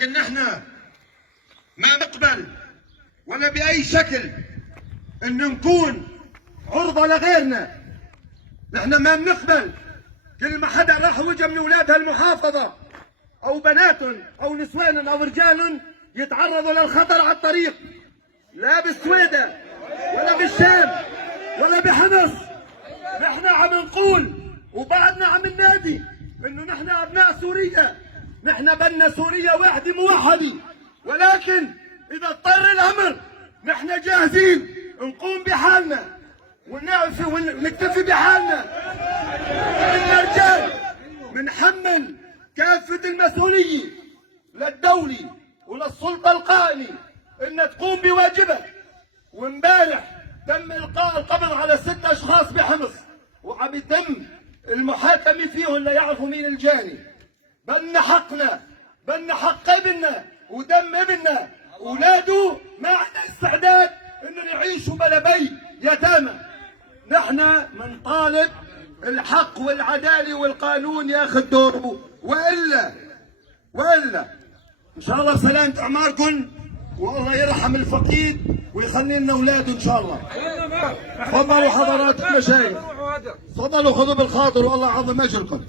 لكن نحن ما نقبل ولا بأي شكل أن نكون عرضة لغيرنا. نحن ما بنقبل كل ما حدا راح وجه من أولاد هالمحافظة أو بناتهم أو نسوانهم أو رجالهم يتعرضوا للخطر على الطريق، لا بالسويدة ولا بالشام ولا بحمص. نحن عم نقول وبعدنا عم ننادي انه نحن ابناء سوريا، نحن بدنا سوريا واحدة موحدة، ولكن اذا اضطر الامر نحن جاهزين نقوم بحالنا ونكتفي بحالنا. إحنا رجال بنحمل كافة المسؤولية للدولة وللسلطة القائمة انها تقوم بواجبها. وامبارح تم القاء القبض على 6 اشخاص بحمص وعم يتم المحاكمة فيهم ليعرفوا مين الجاني. بدنا حقنا، بدنا حق ابننا ودم ابننا. اولاده ما عندنا استعداد انه يعيشوا بلا بي يتامى. نحن بنطالب الحق والعداله والقانون ياخذ دوره، والا ان شاء الله سلامة اعماركم والله يرحم الفقيد ويخلي لنا اولاده ان شاء الله. تفضلوا حضرات المشايخ، تفضلوا خذوا بالخاطر والله عظم اجركم.